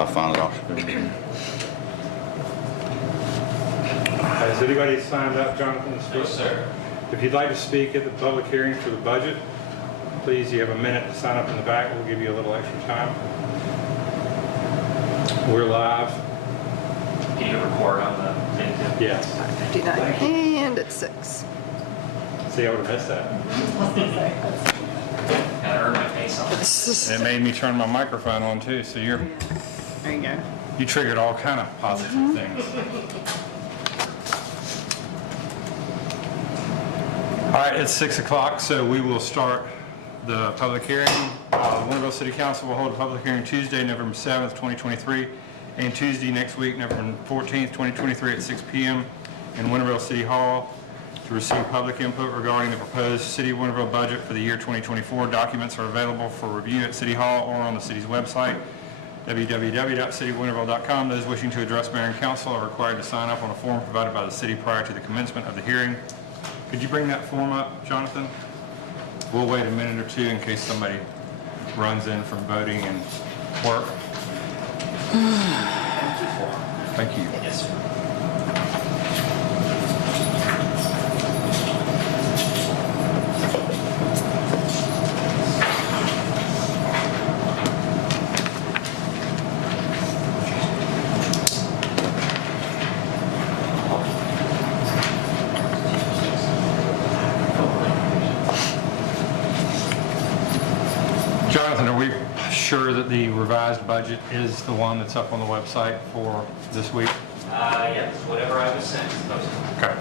I find it, I'll show you. Has anybody signed up, Jonathan, to speak? No, sir. If you'd like to speak at the public hearing for the budget, please, you have a minute to sign up in the back. We'll give you a little extra time. We're live. Can you record on the thing too? Yes. 5:59 and it's 6. See, I would have missed that. Gotta earn my face on it. It made me turn my microphone on too, so There you go. you triggered all kind of positive things. All right, it's 6 o'clock, so we will start the public hearing. Winterville City Council will hold a public hearing Tuesday, November 7th, 2023, and Tuesday next week, November 14th, 2023 at 6 p.m. in Winterville City Hall to receive public input regarding the proposed City of Winterville budget for the year 2024. Documents are available for review at City Hall or on the city's website, www.citywinterville.com. Those wishing to address Mayor and Council are required to sign up on a form provided by the city prior to the commencement of the hearing. Could you bring that form up, Jonathan? We'll wait a minute or two in case somebody runs in from voting and work. Thank you. Yes, sir. Jonathan, are we sure that the revised budget is the one that's up on the website for this week? Yes, whatever I was sent is posted. Okay.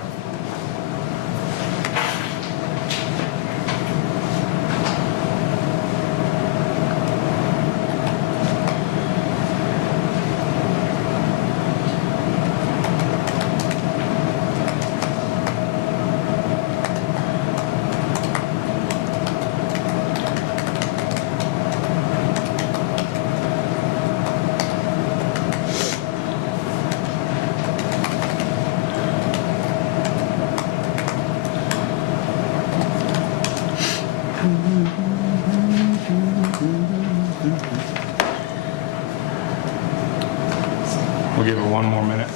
We'll give it one more minute.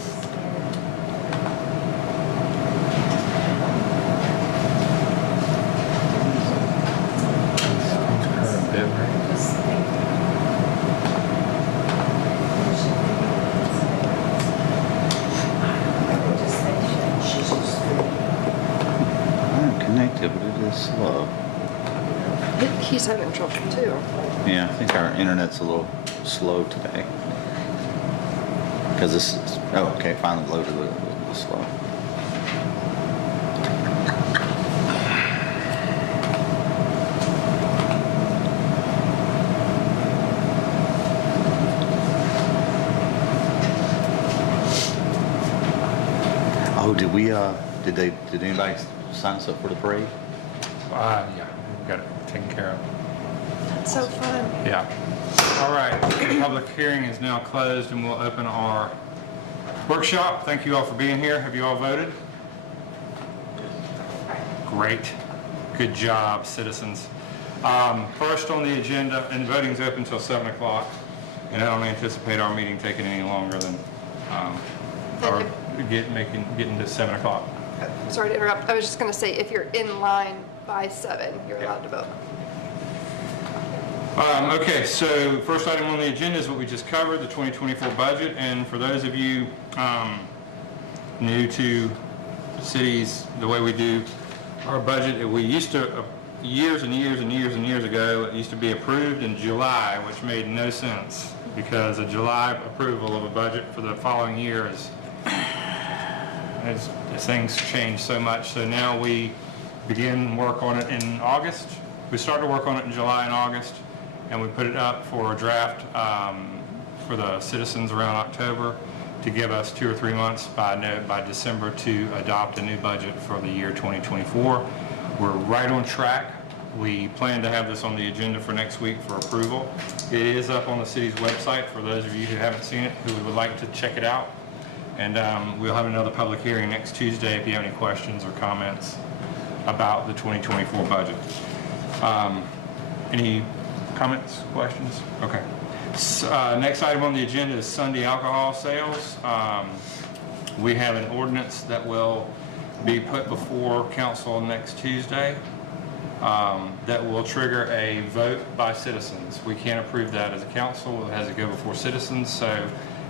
I'm connected, but it is slow. He's having trouble too. Yeah, I think our internet's a little slow today. Because this is, oh, okay, finally loaded, but a little slow. Oh, did anybody sign us up for the parade? Yeah, we got it taken care of. That's so fun. Yeah. All right, the public hearing is now closed and we'll open our workshop. Thank you all for being here. Have you all voted? Great. Good job, citizens. First on the agenda, and voting's open until 7 o'clock, and I don't anticipate our meeting taking any longer than, or getting to 7 o'clock. Sorry to interrupt. I was just going to say, if you're in line by 7, you're allowed to vote. Okay, so first item on the agenda is what we just covered, the 2024 budget. And for those of you new to cities, the way we do our budget, we used to, years and years and years and years ago, it used to be approved in July, which made no sense because a July approval of a budget for the following year is, things change so much. So now we begin work on it in August. We started to work on it in July and August, and we put it up for a draft for the citizens around October to give us 2 or 3 months by December to adopt a new budget for the year 2024. We're right on track. We plan to have this on the agenda for next week for approval. It is up on the city's website for those of you who haven't seen it, who would like to check it out. And we'll have another public hearing next Tuesday if you have any questions or comments about the 2024 budget. Any comments, questions? Okay. Next item on the agenda is Sunday alcohol sales. We have an ordinance that will be put before council next Tuesday that will trigger a vote by citizens. We can't approve that as a council. It has to go before citizens. So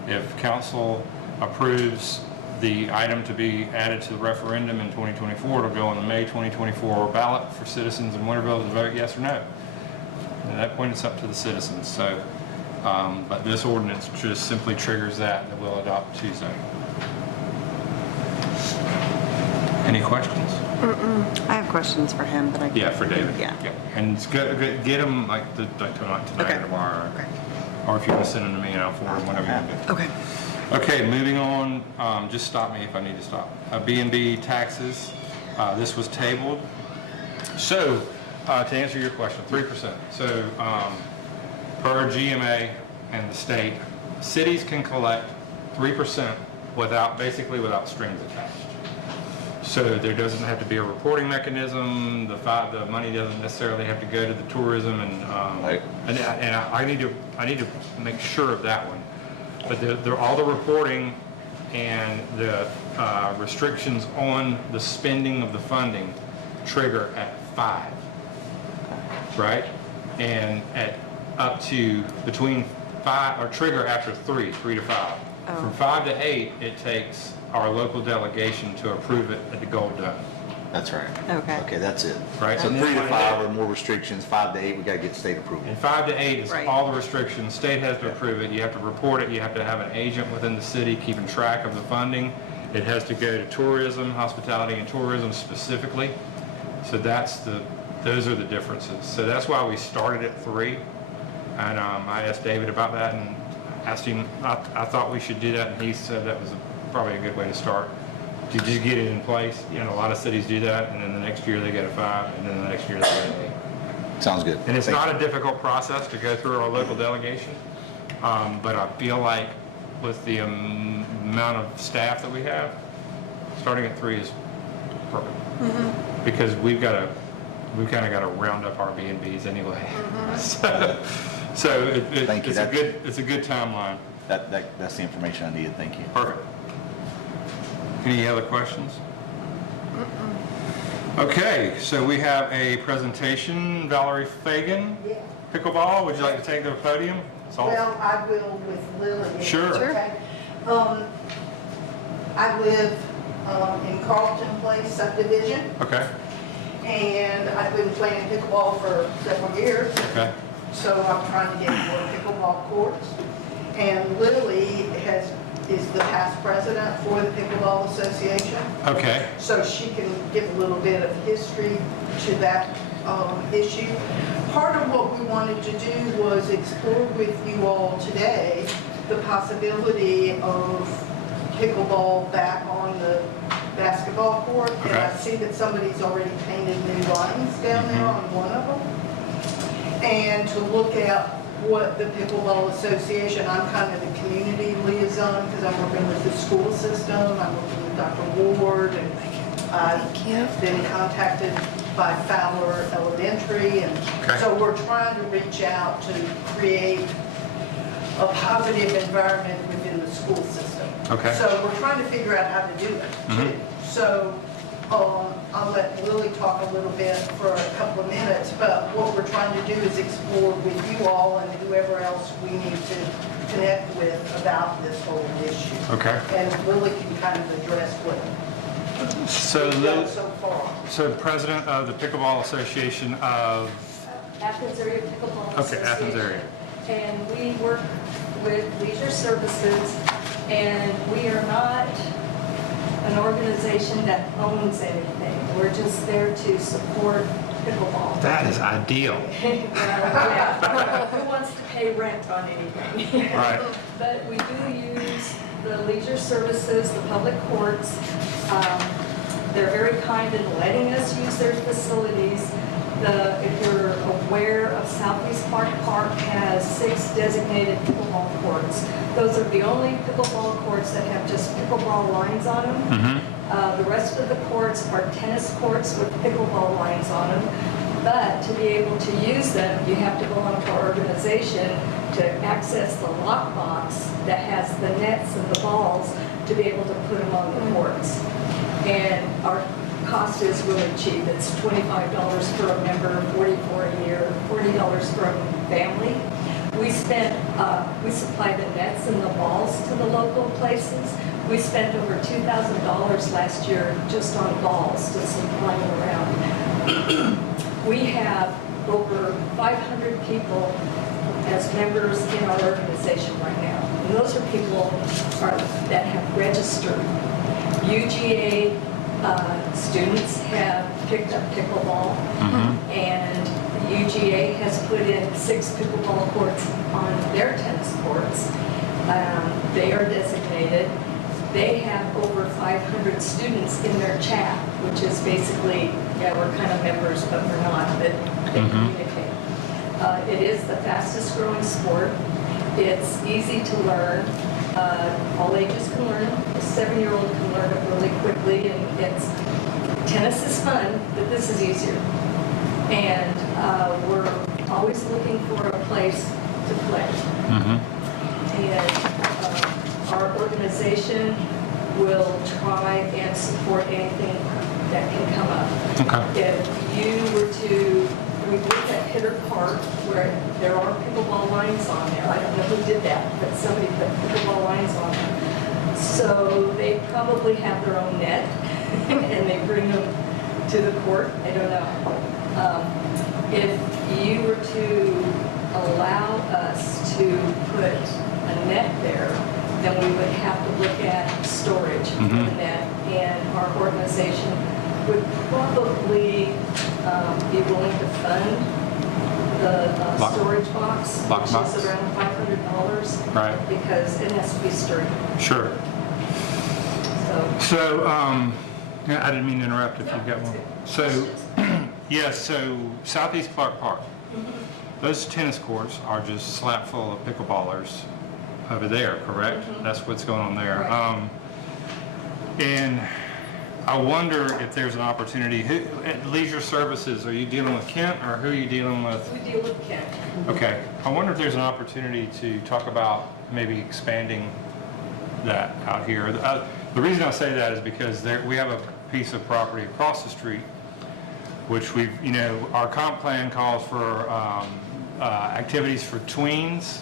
if council approves the item to be added to the referendum in 2024, it'll go on the May 2024 ballot for citizens in Winterville to vote yes or no. And at that point, it's up to the citizens. So, but this ordinance just simply triggers that we'll adopt Tuesday. Any questions? I have questions for him, but I can't. Yeah, for David. Yeah. And it's good, get them like tonight Okay. or tomorrow. Okay. Or if you want to send them to me, I'll forward them, whatever you want to do. Okay. Okay, moving on, just stop me if I need to stop. B&B taxes, this was tabled. So, to answer your question, 3%. So, per GMA and the state, cities can collect 3% basically without strings attached. So there doesn't have to be a reporting mechanism, the money doesn't necessarily have to go to the tourism Right. and I need to make sure of that one. But all the reporting and the restrictions on the spending of the funding trigger at 5, right? And at up to between 5, or trigger after 3 to 5. Oh. From 5 to 8, it takes our local delegation to approve it at the goal done, That's right. Okay. Okay, that's it. right? So And 3 then to when 5 it- are more restrictions, 5 to 8, we gotta get state approval. And 5 to 8 is Right. all the restrictions. State has to approve it. You have to report it. You have to have an agent within the city keeping track of the funding. It has to go to tourism, hospitality and tourism specifically. So those are the differences. So that's why we started at 3. And I asked David about that and asked him, I thought we should do that, and he said that was probably a good way to start. To just get it in place. You know, a lot of cities do that, and then the next year they get a 5, and then the next year they get an 8. Sounds good. And it's Thank not a difficult process to go through our local delegation, but I feel like with the amount of staff that we have, starting at 3 is perfect. Because we've kind of got to round up our B&Bs anyway. So Thank you. it's a good timeline. That's the information I needed, thank you. Perfect. Any other questions? Okay, so we have a presentation. Valerie Fagan, Yeah. pickleball. Would you like to take the podium? It's all- Well, I will with Lily. if it's Sure. okay. I live in Carlton Place subdivision, Okay, and I've been playing pickleball for several years, okay, so I'm trying to get more pickleball courts. And Lily is the past president for the Pickleball Association, okay, so she can give a little bit of history to that issue. Part of what we wanted to do was explore with you all today the possibility of pickleball back on the basketball court. And I Okay. see that somebody's already painted new lines down there on one of them. And to look at what the Pickleball Association, I'm kind of the community liaison because I'm working with the school system, I'm working with Dr. Ward, and I've been contacted by Fowler Elementary, and Okay. so we're trying to reach out to create a positive environment within the school system. Okay. So we're trying to figure out how to do it too. So I'll let Lily talk a little bit for a couple of minutes, but what we're trying to do is explore with you all and whoever else we need to connect with about this whole issue. okay. And Lily can kind of address what So, we've Lil- done so far. so president of the Pickleball Association of, Athens Area Pickleball okay, Athens Association. area. And we work with Leisure Services, and we are not an organization that owns anything. We're just there to support pickleball. That is ideal. Yeah. Who wants to pay rent on anything? Right. But we do use the Leisure Services, the public courts. They're very kind in letting us use their facilities. If you're aware of Southeast Park has 6 designated pickleball courts. Those are the only pickleball courts that have just pickleball lines on them. The rest of the courts are tennis courts with pickleball lines on them. But to be able to use them, you have to go onto our organization to access the lockbox that has the nets and the balls to be able to put them on the courts. And our cost is really cheap. It's $25 for a member, $40 for a year, $40 for a family. We supply the nets and the balls to the local places. We spent over $2,000 last year just on balls to supply them around. We have over 500 people as members in our organization right now. And those are people that have registered. UGA students have picked up pickleball, and UGA has put in 6 pickleball courts on their tennis courts. They are designated. They have over 500 students in their chat, which is basically, yeah, we're kind of members, but we're not, but they communicate. It is the fastest growing sport. It's easy to learn. All ages can learn. A 7-year-old can learn it really quickly, and tennis is fun, but this is easier. And we're always looking for a place to play. And our organization will try and support anything that can come up. Okay. If you were to, we looked at Hitter Park, where there are pickleball lines on there. I don't know who did that, but somebody put pickleball lines on there. So they probably have their own net, and they bring them to the court. I don't know. If you were to allow us to put a net there, then we would have to look at storage for the net, and our organization would probably be willing to fund the storage box, which is around $500. Right. Because it has to be sturdy. Sure. So, I didn't mean to interrupt if you've got one. So, yes, so Southeast Clark Park, those tennis courts are just slap full of pickleballers over there, correct? That's what's going on there. Right. And I wonder if there's an opportunity, at Leisure Services, are you dealing with Kent, or who are you dealing with? We deal with Kent. Okay, I wonder if there's an opportunity to talk about maybe expanding that out here. The reason I say that is because we have a piece of property across the street, which our comp plan calls for activities for tweens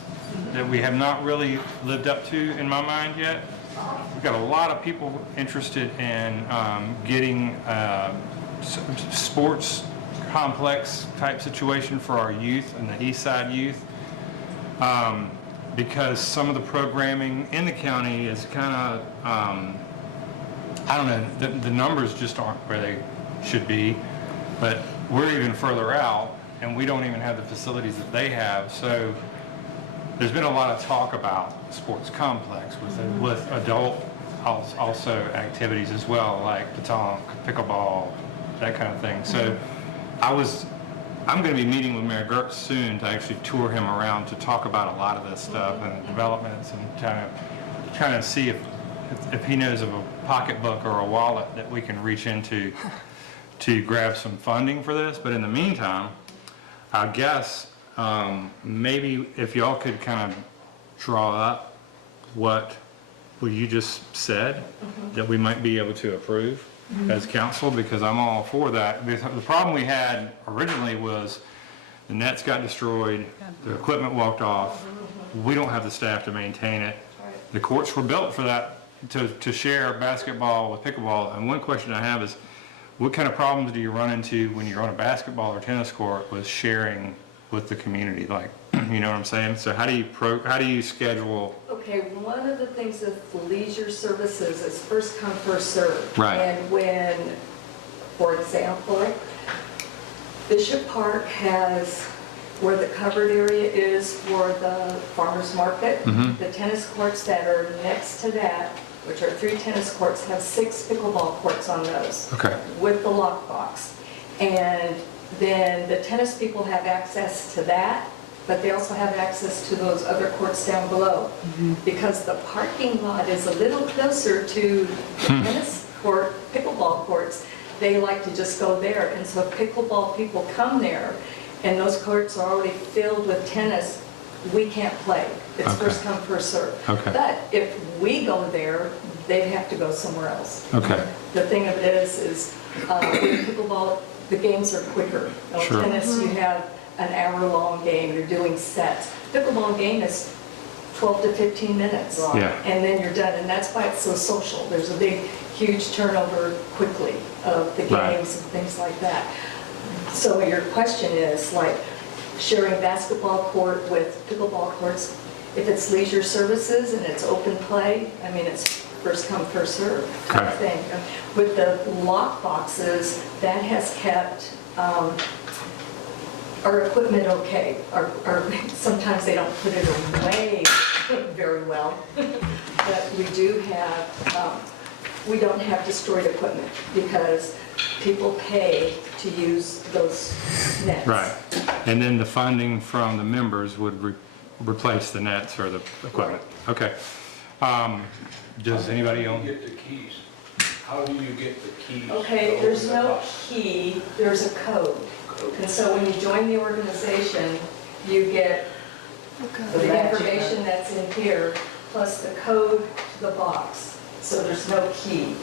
that we have not really lived up to in my mind yet. We've got a lot of people interested in getting sports complex type situation for our youth and the East Side youth, because some of the programming in the county is kind of, I don't know, the numbers just aren't where they should be, but we're even further out and we don't even have the facilities that they have. So there's been a lot of talk about sports complex with adult also activities as well, like petanque, pickleball, that kind of thing. So I'm going to be meeting with Mayor Gertz soon to actually tour him around to talk about a lot of this stuff and developments, and trying to see if he knows of a pocketbook or a wallet that we can reach into to grab some funding for this. But in the meantime, I guess maybe if y'all could kind of draw up what you just said that we might be able to approve as council, because I'm all for that. The problem we had originally was the nets got destroyed, the equipment walked off, we don't have the staff to maintain it. The courts were built for that, to share basketball with pickleball. And one question I have is, what kind of problems do you run into when you're on a basketball or tennis court with sharing with the community? Like, you know what I'm saying? So how do you schedule? Okay, one of the things with Leisure Services is first come, first served. Right. And when, for example, Bishop Park has where the covered area is for the farmer's market, the tennis courts that are next to that, which are 3 tennis courts, have 6 pickleball courts on those. Okay. With the lockbox. And then the tennis people have access to that, but they also have access to those other courts down below. Because the parking lot is a little closer to the tennis court, pickleball courts, they like to just go there. And so pickleball people come there, and those courts are already filled with tennis we can't play. It's Okay. first come, first serve. Okay. But if we go there, they'd have to go somewhere else. Okay. The thing of it is with pickleball, the games are quicker. You know, Sure. Tennis, you have an hour-long game, you're doing sets. Pickleball game is 12 to 15 minutes. Yeah. And then you're done, and that's why it's so social. There's a big, huge turnover quickly of the Right. games and things like that. So your question is like sharing basketball court with pickleball courts, if it's leisure services and it's open play, I mean, it's first come, first serve type Okay. thing. With the lock boxes, that has kept our equipment okay. Sometimes they don't put it away very well, but we do have, we don't have destroyed equipment because people pay to use those nets. Right. And then the funding from the members would replace the nets or the equipment. Okay. Does anybody How own? do you get the keys? How do you get the keys? Okay, to there's open the no house? key, there's a code. And so when you join the organization, you get the information that's in here, plus the code to the box. So there's no key.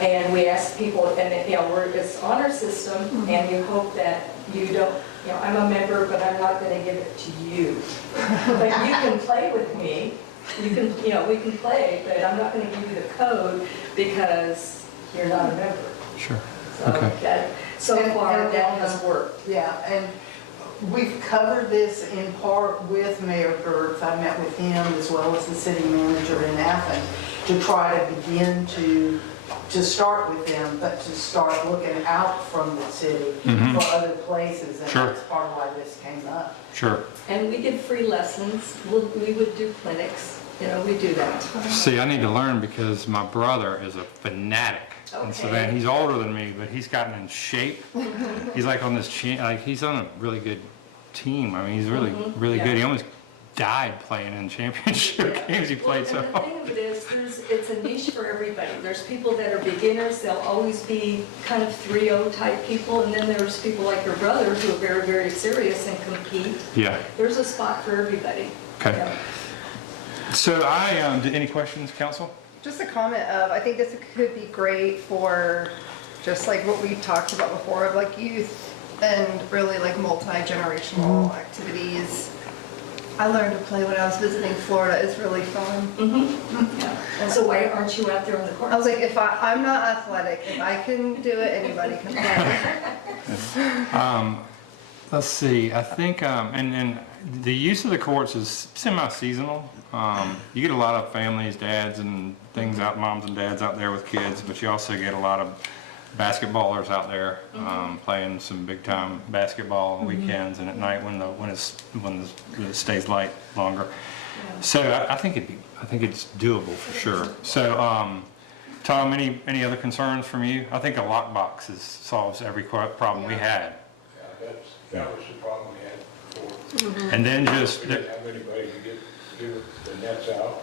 And we ask people, and you know, it's honor system, and you hope that you don't, you know, I'm a member, but I'm not going to give it to you. But you can play with me. You can, you know, we can play, but I'm not going to give you the code because you're not a member. Sure. So Okay. that, so And- far, and that on has the- worked. Yeah, and we've covered this in part with Mayor Gertz. I met with him as well as the city manager in Athens to try to begin to start with them, but to start looking out from the city for other places. And Sure. that's part of why this came up. Sure. And we give free lessons. We would do clinics. You know, we do that. See, I need to learn because my brother is a fanatic in Savannah. Okay. He's older than me, but he's gotten in shape. He's like on this, like he's on a really good team. I mean, he's really, really yeah. good. He almost died playing in championship games. He played so And the hard. thing of it is, it's a niche for everybody. There's people that are beginners, they'll always be kind of 3-0 type people, and then there's people like your brother who are very, very serious and compete. Yeah. There's a spot for everybody. Okay. Yeah. So any questions, council? Just a comment of, I think this could be great for just like what we talked about before of like youth and really like multi-generational activities. I learned to play when I was visiting Florida. It's really fun. Yeah. And so why aren't you out there on the court? I was like, I'm not athletic. If I can do it, anybody can play. Let's see, I think, and the use of the courts is semi-seasonal. You get a lot of families, dads and things out, moms and dads out there with kids, but you also get a lot of basketballers out there playing some big-time basketball on weekends and at night when it stays light longer. So I think it's doable for sure. So, Tom, any other concerns from you? I think a lockbox solves every problem we had. Yeah, that was the problem we had before. And then just, We didn't have anybody to give the nets out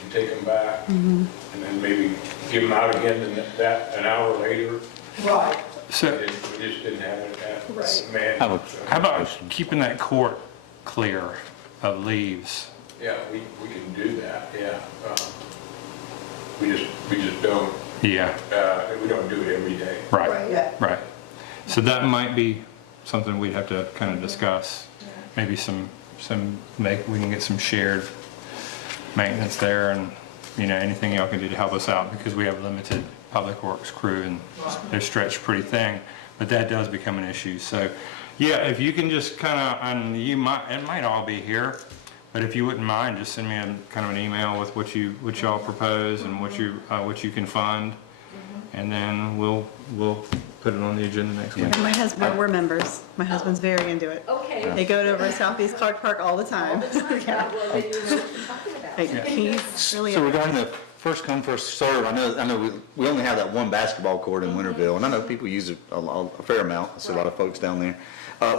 and take them back, and then maybe give them out again an hour later. Right. so We just didn't have it at Right. man. how about keeping that court clear of leaves? Yeah, we can do that, yeah. We just don't, Yeah, we don't do it every day. right, Yeah. right. So that might be something we'd have to kind of discuss. Maybe we can get some shared maintenance there and, you know, anything y'all can do to help us out because we have limited public works crew and they're stretched pretty thin, but that does become an issue. So, yeah, if you can just kind of, and it might all be here, but if you wouldn't mind, just send me kind of an email with what y'all propose and what you can fund, and then we'll put it on the agenda next week. And my husband, we're members. My husband's very into it. Okay. They go to Southeast Clark Park all the All time. the time. Yeah. Well, then you know what you're talking about. Like, he's really. So regarding the first come, first serve, I know we only have that one basketball court in Winterville, and I know people use it a fair amount. I see a lot of folks down there.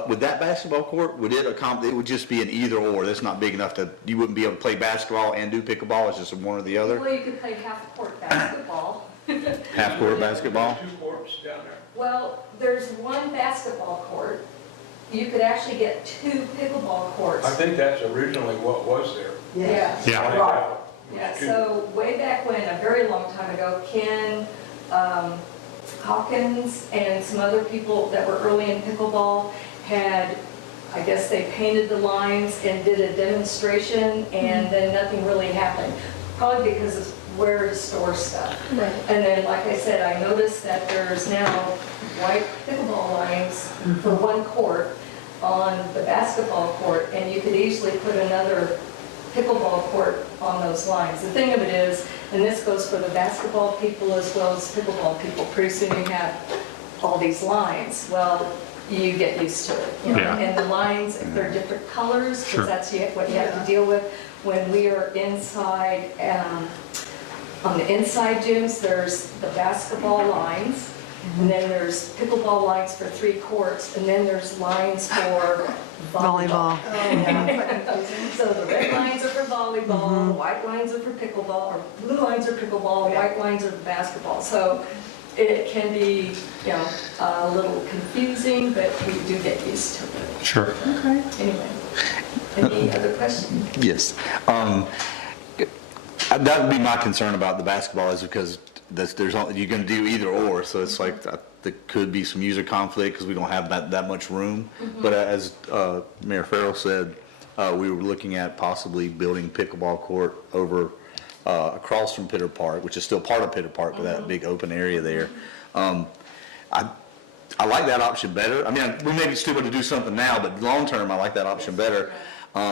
With that basketball court, it would just be an either or. That's not big enough you wouldn't be able to play basketball and do pickleball. It's just one or the other. Well, you could play half-court basketball. Half court basketball. 2 courts down there. Well, there's one basketball court, you could actually get 2 pickleball courts. I think that's originally what was there. Yeah. Yeah. Right. Right. Yeah, so way back when, a very long time ago, Ken Hawkins and some other people that were early in pickleball had, I guess they painted the lines and did a demonstration, and then nothing really happened. Probably because of where to store stuff. Right. And then, like I said, I noticed that there's now white pickleball lines for 1 court on the basketball court, and you could easily put another pickleball court on those lines. The thing of it is, and this goes for the basketball people as well as pickleball people, pretty soon you have all these lines. Well, you get used to it, you know? Yeah. And the lines, if they're different colors, Sure. because that's what you have to deal with. When we are inside, on the inside gyms, there's the basketball lines, and then there's pickleball lines for 3 courts, and then there's lines for volleyball. So the red lines are for volleyball, the white lines are for pickleball, or blue lines are pickleball, white lines are for basketball. So it can be, you know, a little confusing, but we do get used to it. Sure. Anyway, any other questions? Yes. That would be my concern about the basketball is because you're going to do either or. So it's like there could be some user conflict because we don't have that much room. But as Mayor Farrell said, we were looking at possibly building pickleball court over across from Pitter Park, which is still part of Pitter Park, but that big open area there. I like that option better. I mean, we may be stupid to do something now, but long term, I like that option better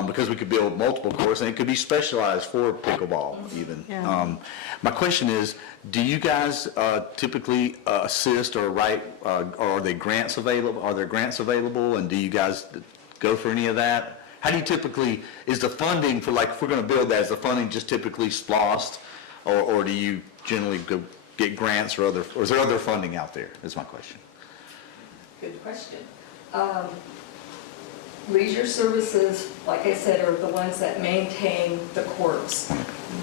because we could build multiple courts and it could be specialized for pickleball even. Yeah. My question is, do you guys typically assist or write, or are there grants available? And do you guys go for any of that? How do you typically, is the funding for, like, if we're going to build that, is the funding just typically SPLOST, or do you generally go get grants or is there other funding out there, is my question. Good question. Leisure services, like I said, are the ones that maintain the courts.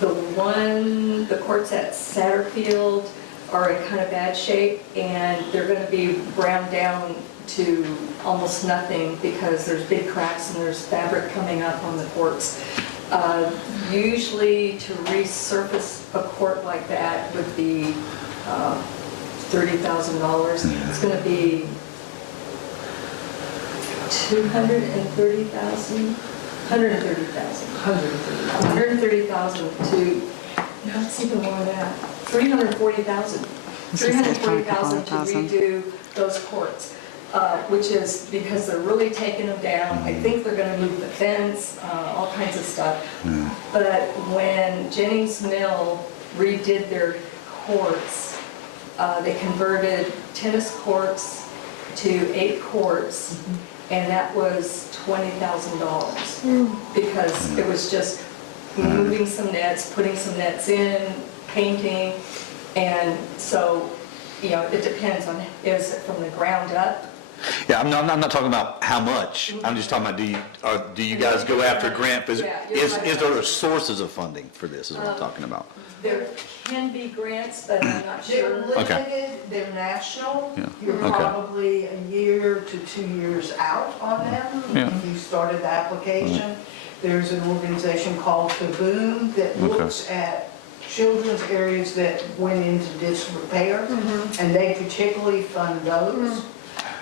The courts at Satterfield are in kind of bad shape, and they're going to be ground down to almost nothing because there's big cracks and there's fabric coming up on the courts. Usually to resurface a court like that would be $30,000. It's going to be $230,000, $130,000 to, no, it's even more than that, $340,000 to redo those courts, which is because they're really taking them down. I think they're going to move the fence, all kinds of stuff. But when Jennings Mill redid their courts, they converted tennis courts to 8 courts, and that was $20,000 because it was just moving some nets, putting some nets in, painting, and so, you know, it depends on, is it from the ground up? Yeah, I'm not talking about how much. I'm just talking about, do you guys go after grant? Is there sources of funding for this is what I'm talking about? There can be grants, but I'm not They're sure. limited, they're national. Yeah. You're Okay. probably a year to 2 years out on them. Yeah. If you started the application. There's an organization called Kaboom that looks at children's areas that went into disrepair, and they particularly fund those.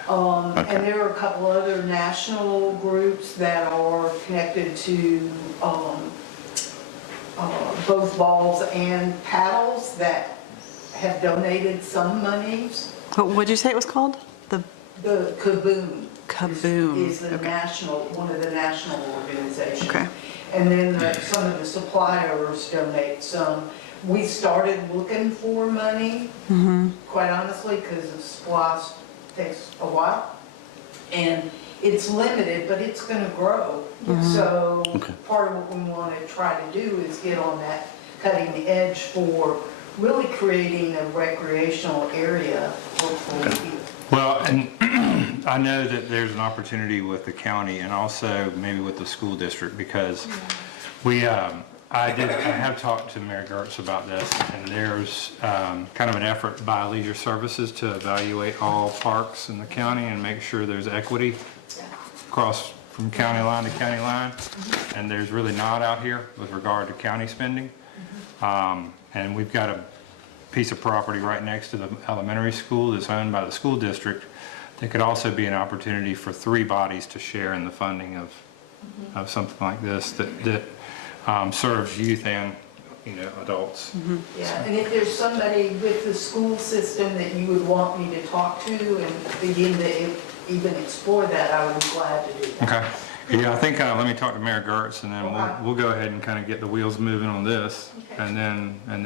Okay. And there are a couple other national groups that are connected to both balls and paddles that have donated some monies. What'd you say it was called? The The Kaboom Kaboom. is the one of the national organizations. Okay. And then some of the suppliers donate some. We started looking for money, quite honestly, because of SPLOST takes a while. And it's limited, but it's going to grow. So part of what we want to try to do is get on that cutting edge for really creating a recreational area, hopefully. Well, and I know that there's an opportunity with the county and also maybe with the school district because I have talked to Mary Gertz about this, and there's kind of an effort by Leisure Services to evaluate all parks in the county and make sure there's equity. across from county line to county line, and there's really not out here with regard to county spending. And we've got a piece of property right next to the elementary school that's owned by the school district. There could also be an opportunity for 3 bodies to share in the funding of something like this that serves youth and, adults. Yeah, and if there's somebody with the school system that you would want me to talk to and begin to even explore that, I would be glad to do that. Okay. Yeah, I think, let me talk to Mayor Gertz, and then Okay. we'll go ahead and kind of get the wheels moving on this, Okay. and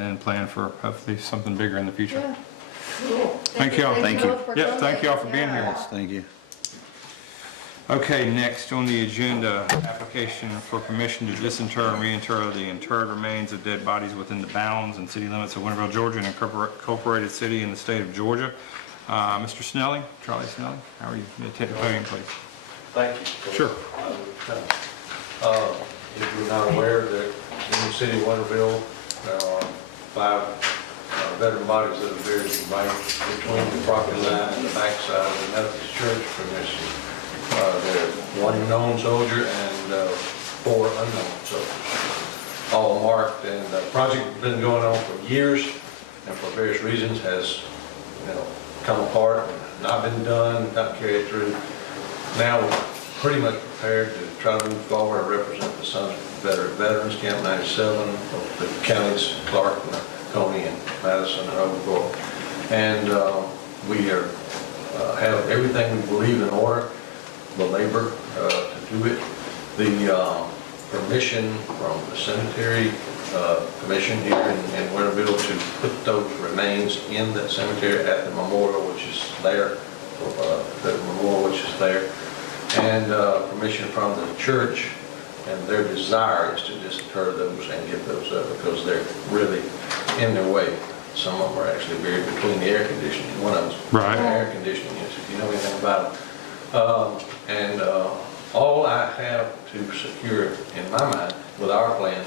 then plan for hopefully something bigger in the future. Yeah. Cool. Thank y'all. Thank you. both for Yep, thank coming. y'all for being here. Yeah. Yes, thank you. Okay, next on the agenda, application for permission to disinter and reinter the interred remains of dead bodies within the bounds and city limits of Winterville, Georgia, and incorporated city in the state of Georgia. Mr. Snelling, Charlie Snelling, how are you? Take the podium, please. Thank you. Sure. If you're not aware that in the city of Winterville, there are 5 veteran bodies that are buried right between the property line and the backside of the Methodist Church premises. There's 1 known soldier and 4 unknown soldiers, all marked. And the project has been going on for years, and for various reasons has, come apart, not been done, not carried through. Now we're pretty much prepared to try to move forward and represent the Sons of Veterans Camp 97 of the counties, Clark, Coney, and Madison, and Oglethorpe. And we are, have everything we believe in order, the labor to do it. The permission from the cemetery commission here in Winterville to put those remains in that cemetery at the memorial, which is there, the memorial which is there, and permission from the church, and their desire is to disinter those and get those up because they're really in their way. Some of them are actually buried between the air conditioning, one of them's Right. air conditioning units, if you know anything about them. All I have to secure in my mind with our plan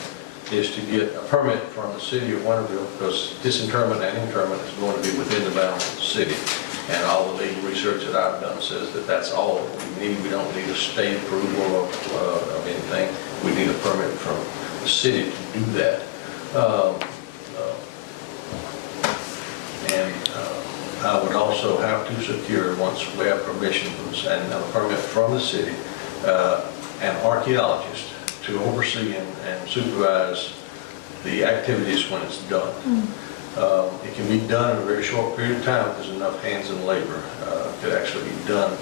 is to get a permit from the city of Winterville, because disinterment and interment is going to be within the bounds of the city. And all the legal research that I've done says that that's all we need. We don't need a state approval of anything. We need a permit from the city to do that. I would also have to secure, once we have permission and a permit from the city, an archaeologist to oversee and supervise the activities when it's done. It can be done in a very short period of time if there's enough hands and labor. It could actually be done,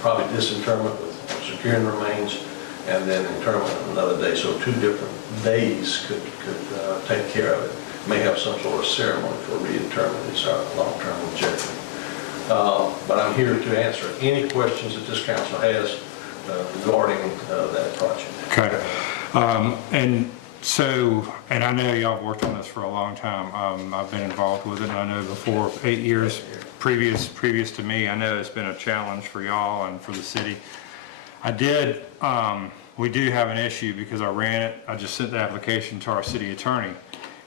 probably disinterment with securing remains and then interment another day. So 2 different days could take care of it. May have some sort of ceremony for reinterment. It's our long-term objective. But I'm here to answer any questions that this council has regarding that project. Okay. And I know y'all have worked on this for a long time. I've been involved with it, and I know before 8 years previous to me, I know it's been a challenge for y'all and for the city. We do have an issue because I just sent the application to our city attorney,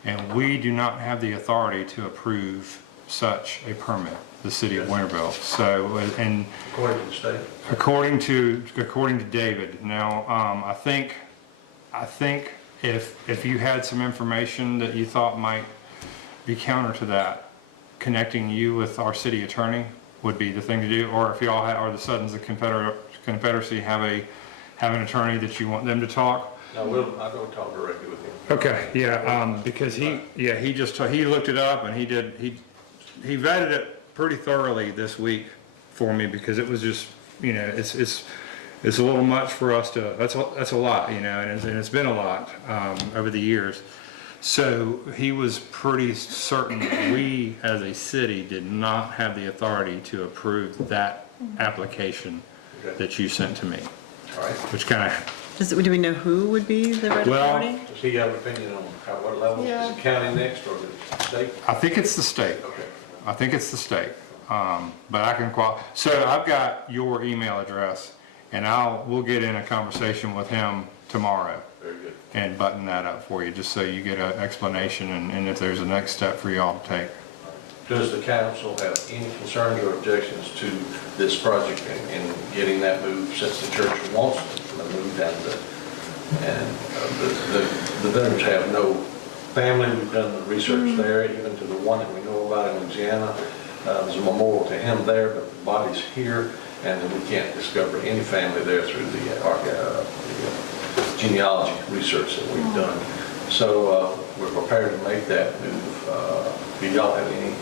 and we do not have the authority to approve such a permit, the city of Winterville. So, and According to the state? according to David. Now, I think if you had some information that you thought might be counter to that, connecting you with our city attorney would be the thing to do. Or if y'all or the Suttons, the Confederacy have an attorney that you want them to talk. No, I'll go talk directly with him. Okay, yeah, because he looked it up and he vetted it pretty thoroughly this week for me, because it was just, it's a little much for us to, that's a lot, and it's been a lot over the years. So he was pretty certain that we as a city did not have the authority to approve that application that you sent to me, All right. which kind of, Do we know who would be the right Well- authority? Does he have an opinion on what level? Yeah. Is it county next or the state? I think it's the state. Okay. I think it's the state. But I can so I've got your email address, and we'll get in a conversation with him tomorrow Very good. and button that up for you, just so you get an explanation and if there's a next step for y'all to take. does the council have any concerns or objections to this project and getting that moved, since the church wants to move down the veterans have no family. We've done the research there, even to the one that we know about in Louisiana. There's a memorial to him there, but the body's here, and we can't discover any family there through the genealogy research that we've done. So we're prepared to make that move. Do y'all have any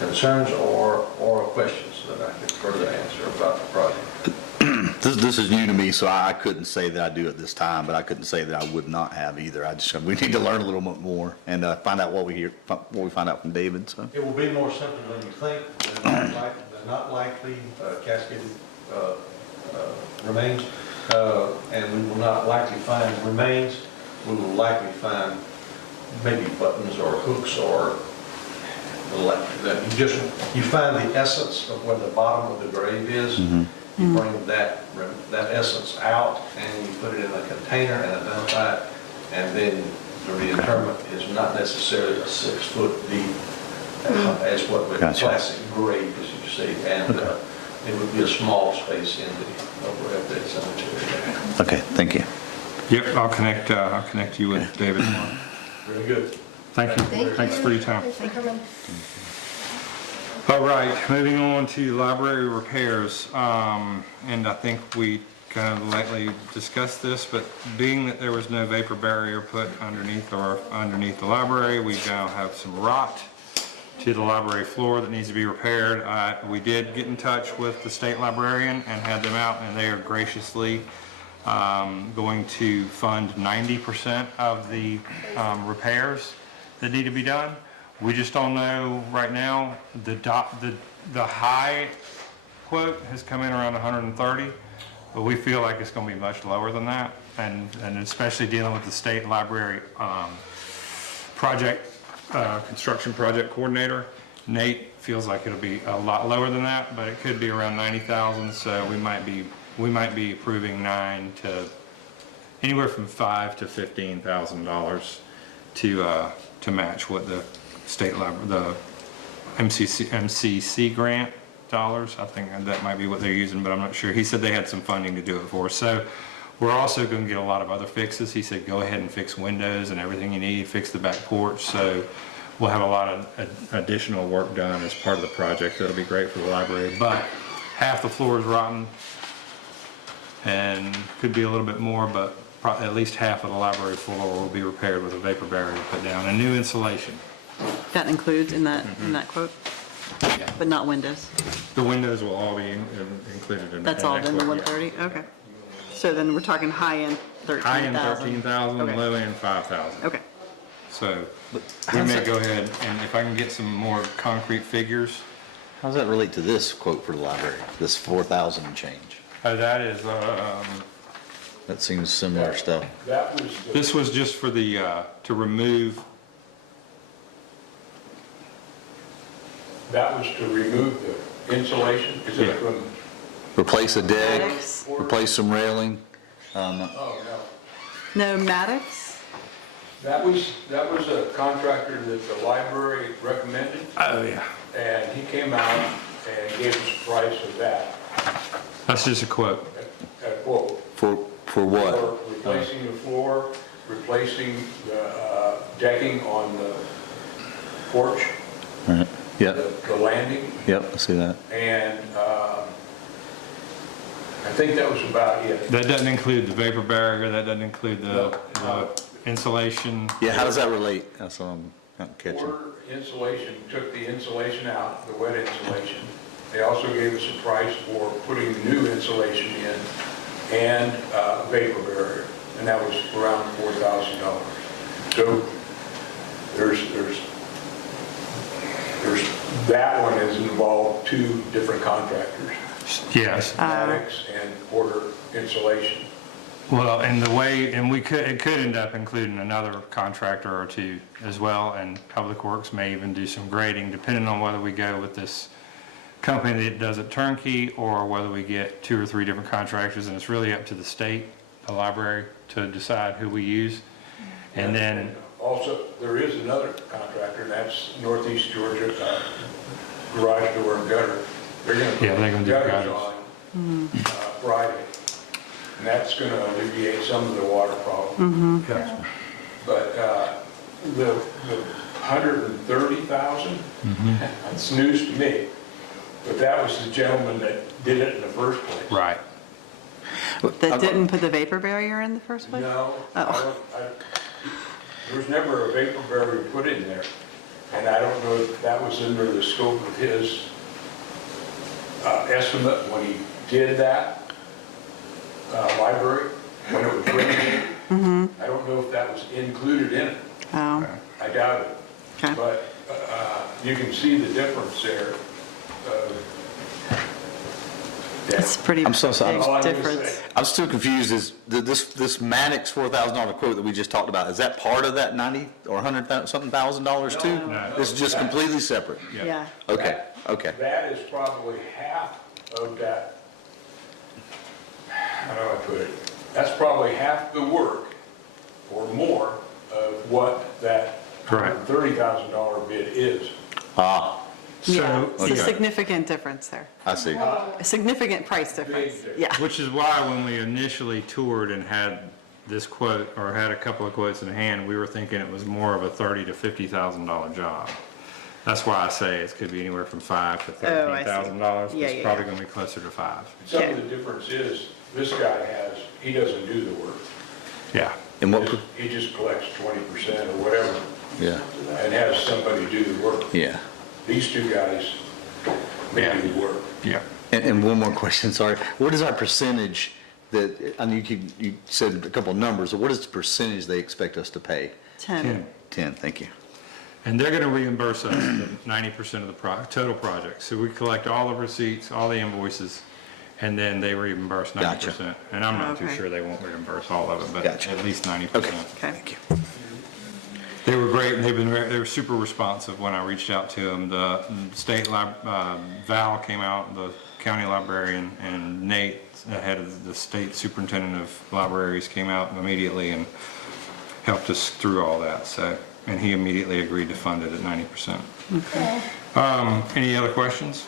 concerns or questions that I could further answer about the project? This is new to me, so I couldn't say that I do at this time, but I couldn't say that I would not have either. We need to learn a little bit more and find out what we find out from David, so. It will be more simple than you think. They're not likely casketed remains, and we will not likely find remains. We will likely find maybe buttons or hooks or you find the essence of where the bottom of the grave is. You bring that essence out and you put it in a container and identify it, and then the reinterment is not necessarily a 6 foot deep as what the Gotcha. classic grave, as you say, and it would be a small space in the overhead that cemetery. Okay, thank you. Yep, I'll connect you with David. Very good. Thank you. Thank you. Thanks for your time. Thanks for coming. All right, moving on to library repairs. And I think we kind of lightly discussed this, but being that there was no vapor barrier put underneath the library, we now have some rot to the library floor that needs to be repaired. We did get in touch with the state librarian and had them out, and they are graciously going to fund 90% of the repairs that need to be done. We just don't know right now. The high quote has come in around 130, but we feel like it's going to be much lower than that, and especially dealing with the state library construction project coordinator. Nate feels like it'll be a lot lower than that, but it could be around 90,000. So we might be approving anywhere from $5,000 to $15,000 to match what the state the MCC grant dollars. I think that might be what they're using, but I'm not sure. He said they had some funding to do it for us. So we're also going to get a lot of other fixes. He said go ahead and fix windows and everything you need, fix the back porch. So we'll have a lot of additional work done as part of the project. That'll be great for the library. But half the floor is rotten and could be a little bit more, but at least half of the library floor will be repaired with a vapor barrier put down and new insulation. That includes in that quote, Yeah. but not windows. The windows will all be included in that. That's all in the quote, yeah. 130? Okay. So then we're talking high-end 13,000. High-end 13,000, Okay. low-end 5,000. Okay. So we may go ahead, and if I can get some more concrete figures. How does that relate to this quote for the library, this 4,000 and change? That is, That seems similar stuff. That was the. this was just for the, to remove, That was to remove the insulation, is Yeah. it from, Replace a deck, Maddox? replace some railing. oh, no. No Maddox? That was a contractor that the library recommended, oh yeah, and he came out and gave us a price of that, that's just a quote. a quote. For what? For replacing the floor, replacing the decking on the porch, Right. Yep, the landing, yep, I see that. and I think that was about it. That doesn't include the vapor barrier, that doesn't include the insulation. Yeah, how does that relate? That's what I'm not catching. Or insulation, took the insulation out, the wet insulation. They also gave us a price for putting new insulation in and vapor barrier, and that was around $4,000. So there's that one has involved 2 different contractors, Yes. Maddox and Porter Insulation. Well, and it could end up including another contractor or 2 as well, and Public Works may even do some grading, depending on whether we go with this company that does it turnkey, or whether we get 2 or 3 different contractors, and it's really up to the state, the library, to decide who we use. And then, Also, there is another contractor, and that's Northeast Georgia Garage Door and Gutter. They're gonna Yeah, they're gonna put do gutters gutters. on Friday. And that's gonna alleviate some of the water problem. Gotcha. But the 130,000, that's news to me. But that was the gentleman that did it in the first place. Right. That didn't put the vapor barrier in the first place? No, Oh. there was never a vapor barrier put in there. And I don't know if that was under the scope of his estimate when he did that library, when it was renovated. I don't know if that was included in it. Oh, I doubt it. okay. But you can see the difference there. It's a pretty I'm so sorry. big All I'm gonna difference. say. I'm still confused, is this Maddox $4,000 quote that we just talked about, is that part of that 90 or 100 something thousand dollars too? No. This is just completely separate? Yeah. Okay, okay. That is probably half of that, how do I put it? That's probably half the work or more of what that Correct. $30,000 bid is. Ah, Yeah, So, it's a okay. significant difference there. I see. A significant price difference. difference. Yeah. Which is why when we initially toured and had this quote, or had a couple of quotes in hand, we were thinking it was more of a $30,000 to $50,000 job. That's why I say it could be anywhere from $5,000 to Oh, I see. $13,000, but Yeah, it's yeah, probably yeah. gonna be closer to 5. Some Okay. of the difference is, this guy he doesn't do the work. Yeah. And what, He just collects 20% or whatever yeah, and has somebody do the work. yeah. These two guys make the work. Yeah. And one more question, sorry. What is our percentage that, I know you said a couple of numbers, but what is the percentage they expect us to pay? 10. 10, thank you. And they're gonna reimburse us the 90% of the total project. So we collect all the receipts, all the invoices, and then they reimburse 90%. Gotcha. And I'm not too Okay. sure they won't reimburse all of it, but Gotcha. at least 90%. Okay, Okay. thank you. They were great, and they were super responsive when I reached out to them. The state Val came out, the county librarian, and Nate, the head of the state superintendent of libraries, came out immediately and helped us through all that. So, and he immediately agreed to fund it at 90%. Any other questions?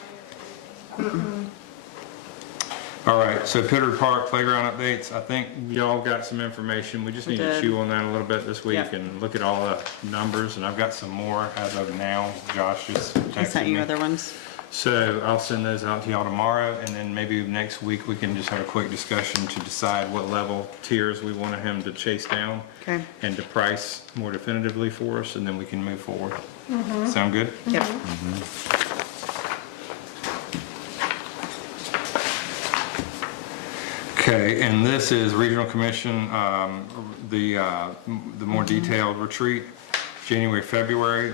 All right, so Pittard Park playground updates, I think y'all got some information. We just We need to did. chew on that a little bit this week Yep. and look at all the numbers, and I've got some more as of now. Josh just He texted sent you me. other ones? So I'll send those out to y'all tomorrow, and then maybe next week we can just have a quick discussion to decide what level tiers we want him to chase down. Okay. And to price more definitively for us, and then we can move forward. Sound good? Yep. Okay, and this is Regional Commission, the more detailed retreat, January, February.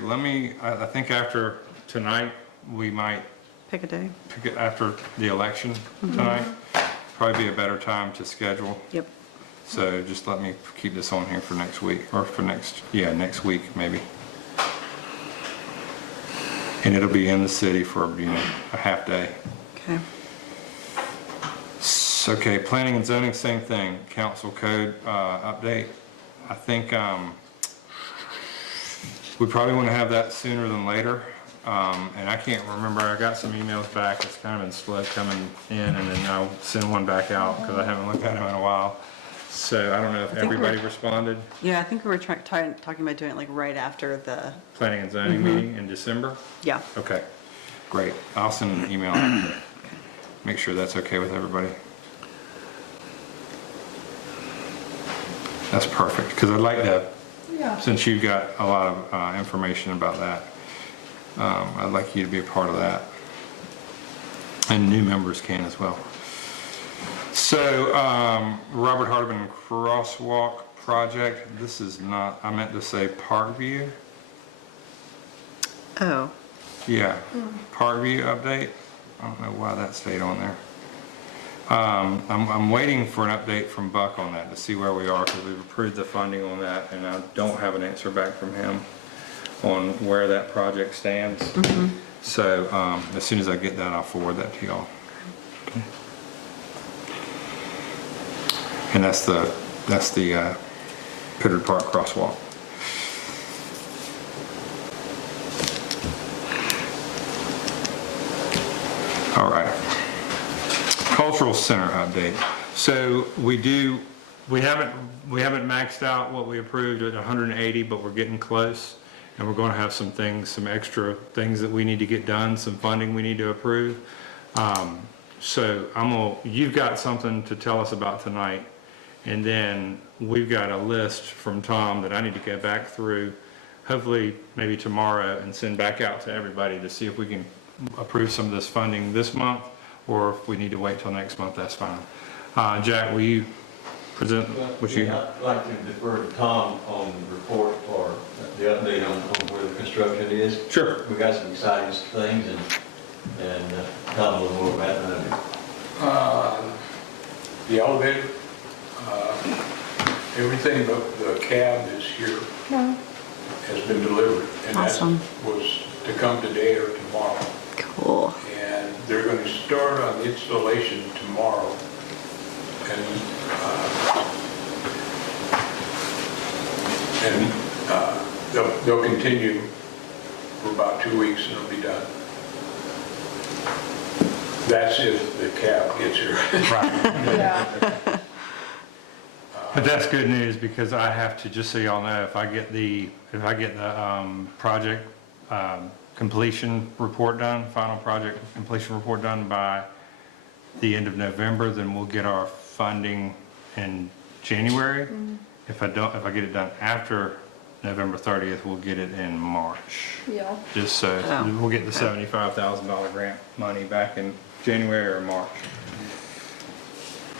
I think after tonight, we might Pick a day. pick it after the election tonight. Probably be a better time to schedule. Yep. So just let me keep this on here for next week, or for next week, maybe. And it'll be in the city for, a half day. Okay. Okay, planning and zoning, same thing, council code update. I think we probably want to have that sooner than later. And I can't remember, I got some emails back, it's kind of been slow coming in, and then I'll send one back out because I haven't looked at them in a while. So I don't know if think we're- everybody responded. Yeah, I think we were talking about doing it like right after the, Planning and zoning meeting in December? yeah. Okay, great. I'll send an email out. Make sure that's okay with everybody. That's perfect, because I'd like to, since you've got a lot of information about that, I'd like you to be a part of that. And new members can as well. So, Robert Hardiman Crosswalk Project, this is not, I meant to say Parkview. Oh, Yeah, Parkview update. I don't know why that stayed on there. I'm waiting for an update from Buck on that to see where we are, because we've approved the funding on that, and I don't have an answer back from him on where that project stands. So as soon as I get that, I'll forward that to y'all. Okay. And that's the Pittard Park crosswalk. cultural center update. So we haven't maxed out what we approved at 180, but we're getting close. And we're going to have some extra things that we need to get done, some funding we need to approve. So you've got something to tell us about tonight. And then we've got a list from Tom that I need to go back through, hopefully maybe tomorrow, and send back out to everybody to see if we can approve some of this funding this month, or if we need to wait till next month, that's fine. Jack, will you present what you have? I'd like to defer to Tom on the report or the update on where the construction is. Sure. We got some exciting things and Tom will know more about that. The elevator, everything but the cab that's here has been delivered. And that Awesome. was to come today or tomorrow. Cool. And they're going to start on installation tomorrow. And they'll continue for about 2 weeks and it'll be done. That's if the cab gets here. Right. Yeah. But that's good news, because I have to, just so y'all know, if I get the project completion report done, final project completion report done by the end of November, then we'll get our funding in January. If I get it done after November 30th, we'll get it in March. Yeah. Just so Oh. we'll get the $75,000 grant money back in January or March.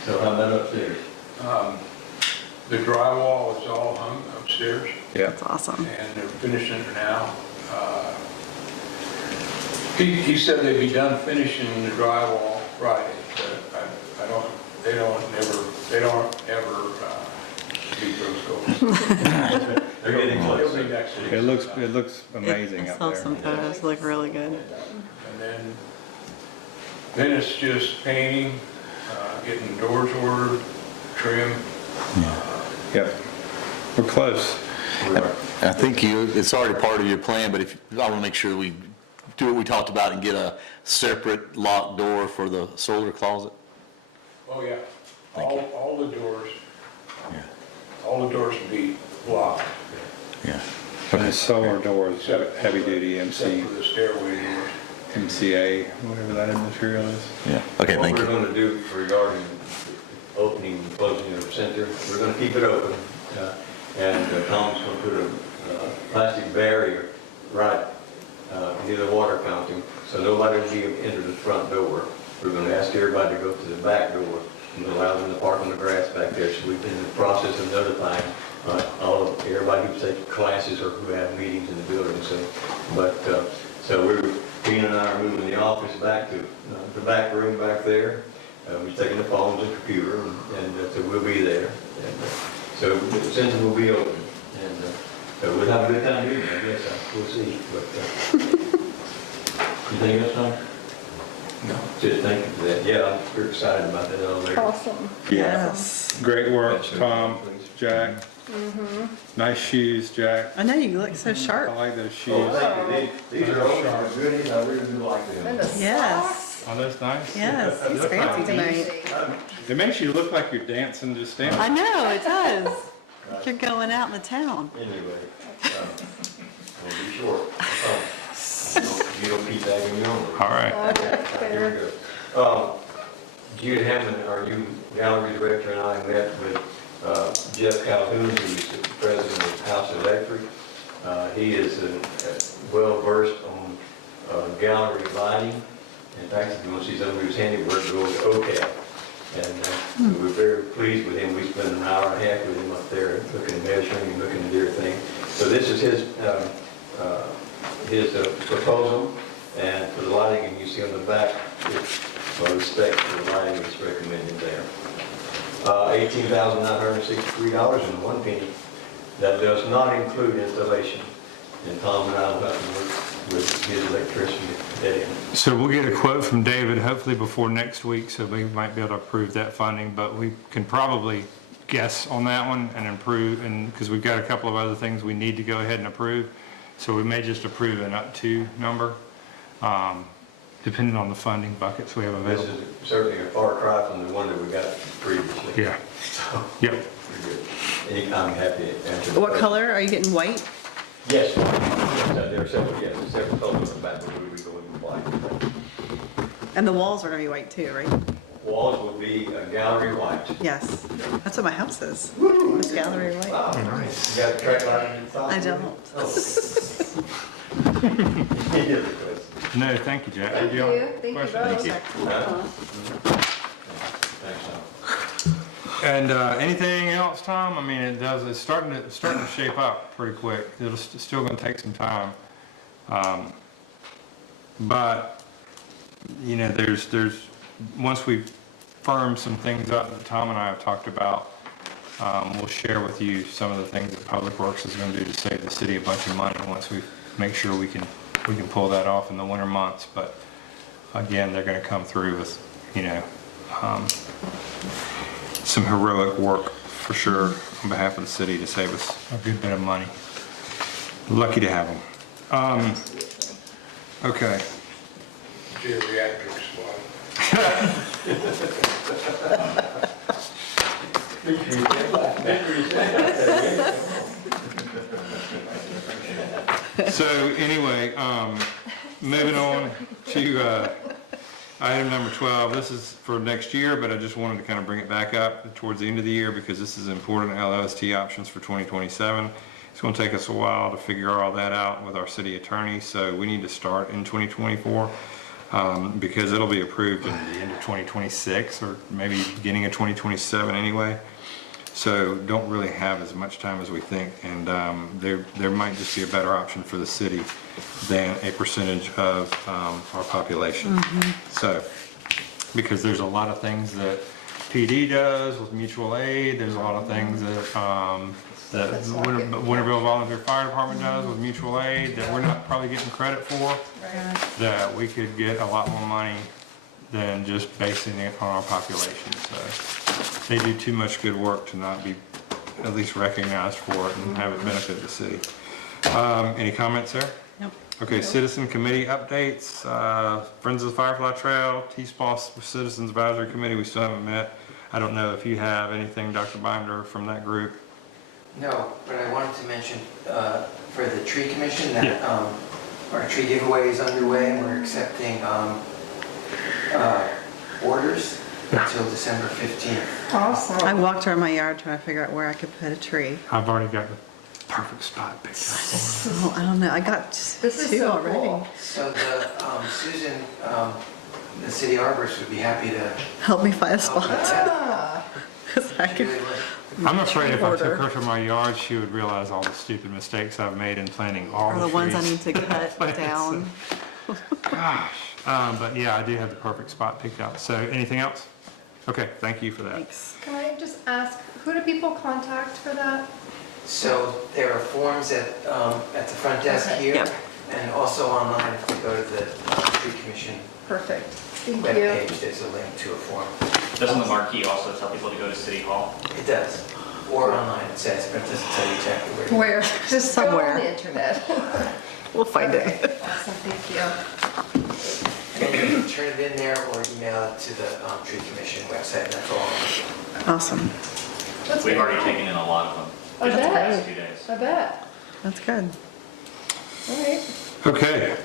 So how about upstairs? The drywall is all hung upstairs Yeah. That's awesome. and they're finishing it now. He said they'd be done finishing the drywall Friday, but they don't ever beat those goals. They're getting It'll close. be next week. It looks amazing I up saw there. some photos, look really good. And then it's just painting, getting doors ordered, trim. Yep. We're close. I think it's already part of your plan, but I want to make sure we do what we talked about and get a separate locked door for the solar closet. Oh, yeah. Thank you. All the doors, Yeah. all the doors will be locked, Yeah. The solar doors, heavy duty except MC, for the stairway doors. MCA, whatever that material is. Yeah. Okay, thank What you. we're going to do regarding opening and closing of the center, we're going to keep it open. And Tom's going to put a plastic barrier right near the water fountain, so nobody will be able to enter the front door. We're going to ask everybody to go to the back door and allow them to park on the grass back there. So we've been in the process of notifying everybody who's taking classes or who have meetings in the building. So Dean and I are moving the office back to the back room back there. We're taking the phones and computer, and so we'll be there. And so the center will be open, and so we'll have a good time doing it, I guess. We'll see. But anything else, Tom? No. Just thinking for that. Yeah, I'm pretty excited about that elevator. Awesome. Yes. Great work, Tom, Jack. Nice shoes, Jack. I know, you look so I sharp. like those shoes. Oh, thank you. These are old, goodies. I really do like And them. the socks. Yes, Are those nice? yes, he's fancy tonight. It makes you look like you're dancing just dancing. I know, it does. Like you're going out in the town. Anyway, we'll be short. You don't keep that in your own. All right. Okay, Here fair. we go. Jude Hammond, our new gallery director, and I met with Jeff Calhoun, who's the president of House Electric. He is well versed on gallery lighting. In fact, if you want to see some of his handiwork, go to OCAP. And we're very pleased with him. We spent an hour and a half with him up there, looking at measuring and looking at everything. So this is his proposal, and for the lighting, and you see on the back, for the specs for the lighting that's recommended there. $18,963.01. That does not include installation. And Tom and I will have to work with his electricity today. So we'll get a quote from David hopefully before next week, so we might be able to approve that funding, but we can probably guess on that one and improve, and because we've got a couple of other things we need to go ahead and approve, so we may just approve an up to number. depending on the funding buckets we have This available. is certainly a far cry from the one that we got previously. Yeah, So, yep. pretty good. I'm happy to answer. the What question. color? Are you getting white? Yes, there are several colors on the back, but we would go in white. And the walls are gonna be white too, right? Walls will be a gallery white. Yes. That's what my house is. It's gallery white. Wow, Nice. You got the track line inside? I don't. Any other questions? No, thank you, Jack. Thank Did have you, a thank you question? both. Thanks, Tom. And anything else, Tom? I mean, it's starting to shape up pretty quick. It's still gonna take some time. But, you know, there's, once we firm some things up that Tom and I have talked about, we'll share with you some of the things that Public Works is gonna do to save the city a bunch of money once we make sure we can pull that off in the winter months. But again, they're gonna come through with, you know, some heroic work for sure on behalf of the city to save us a good bit of money. Lucky to have them. Okay. Geriatric squad. So anyway, moving on to item number 12. This is for next year, but I just wanted to kind of bring it back up towards the end of the year because this is important LOST options for 2027. It's going to take us a while to figure all that out with our city attorney, so we need to start in 2024 because it'll be approved in the end of 2026 or maybe beginning of 2027 anyway. So don't really have as much time as we think, and there might just be a better option for the city than a percentage of our population. So, because there's a lot of things that PD does with mutual aid, there's a lot of things that Winterville Volunteer Fire Department does with mutual aid that we're not probably getting credit for, that we could get a lot more money than just basing it on our population. So they do too much good work to not be at least recognized for it and have it benefit the city. Any comments there? Nope. Okay, citizen committee updates, Friends of the Firefly Trail, T-SPOS Citizens Advisory Committee, we still haven't met. I don't know if you have anything, Dr. Binder, from that group. No, but I wanted to mention for the tree commission that our tree giveaway is underway and we're accepting orders until December 15th. I Awesome. walked around my yard trying to figure out where I could put a tree. I've already got the perfect spot picked out. Oh, I don't know. I got This is two so already. cool. So the Susan, the city arborist would be happy to Help me find a help spot. with that. Ah, 'Cause I She could- really would. I'm afraid if I Order. took her to my yard, she would realize all the stupid mistakes I've made in planting all Or the the trees. ones I need to cut Plants. down. Gosh, but yeah, I do have the perfect spot picked out. So anything else? Okay, thank you for that. Thanks. Can I just ask, who do people contact for that? So there are forms at the front desk Okay. here Yep. and also online if you go to the tree commission Perfect. Thank you. webpage, there's a link to a form. Doesn't the marquee also tell people to go to City Hall? It does. Or online it says, but it doesn't tell you exactly where. Where? Just go on Somewhere. the internet. We'll find Okay, it. awesome, thank you. And you can turn it in there or email it to the tree commission website, and that's all. Awesome. That's We've very already cool. taken in a lot of them. I just in the bet. past 2 days. I bet. That's good. All right. Okay,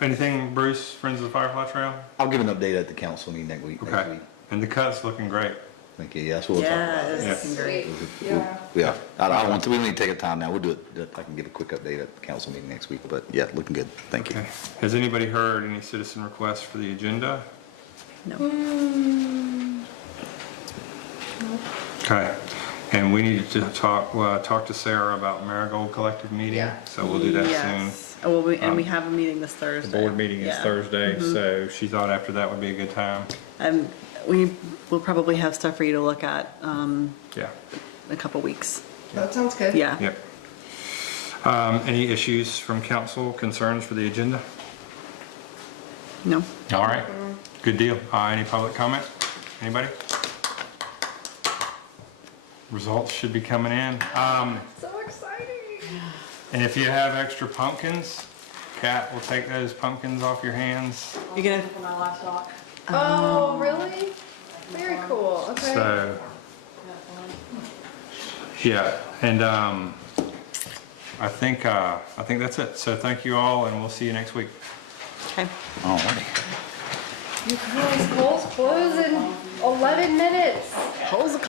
anything, Bruce, Friends of the Firefly Trail? I'll give an update at the council meeting next week. Okay, and the cut's looking great. Thank you, yeah, that's what we'll talk about. Yeah, it's Yeah. looking great. Yeah. Yeah, I don't want to, we don't need to take a time now, we'll do it, I can give a quick update at the council meeting next week, but yeah, looking good, thank you. Okay, has anybody heard any citizen requests for the agenda? No. Okay, and we need to talk to Sarah about Marigold Collective meeting, Yeah. so we'll do that soon. Yes. Oh, well, and we have a meeting this The Thursday. board meeting is Yeah. Thursday, so she thought after that would be a good time. We will probably have stuff for you to look at Yeah, in a couple weeks. That sounds good. Yeah. yep. Any issues from council, concerns for the agenda? No? All right, good deal. Any public comment? Anybody? Results should be coming in. So exciting. And if you have extra pumpkins, Cat will take those pumpkins off your hands. You're gonna, For my livestock. Oh, really? Very cool, okay. So, yeah, and I think that's it. So thank you all, and we'll see you next week. okay. All righty. You guys, polls close in 11 minutes.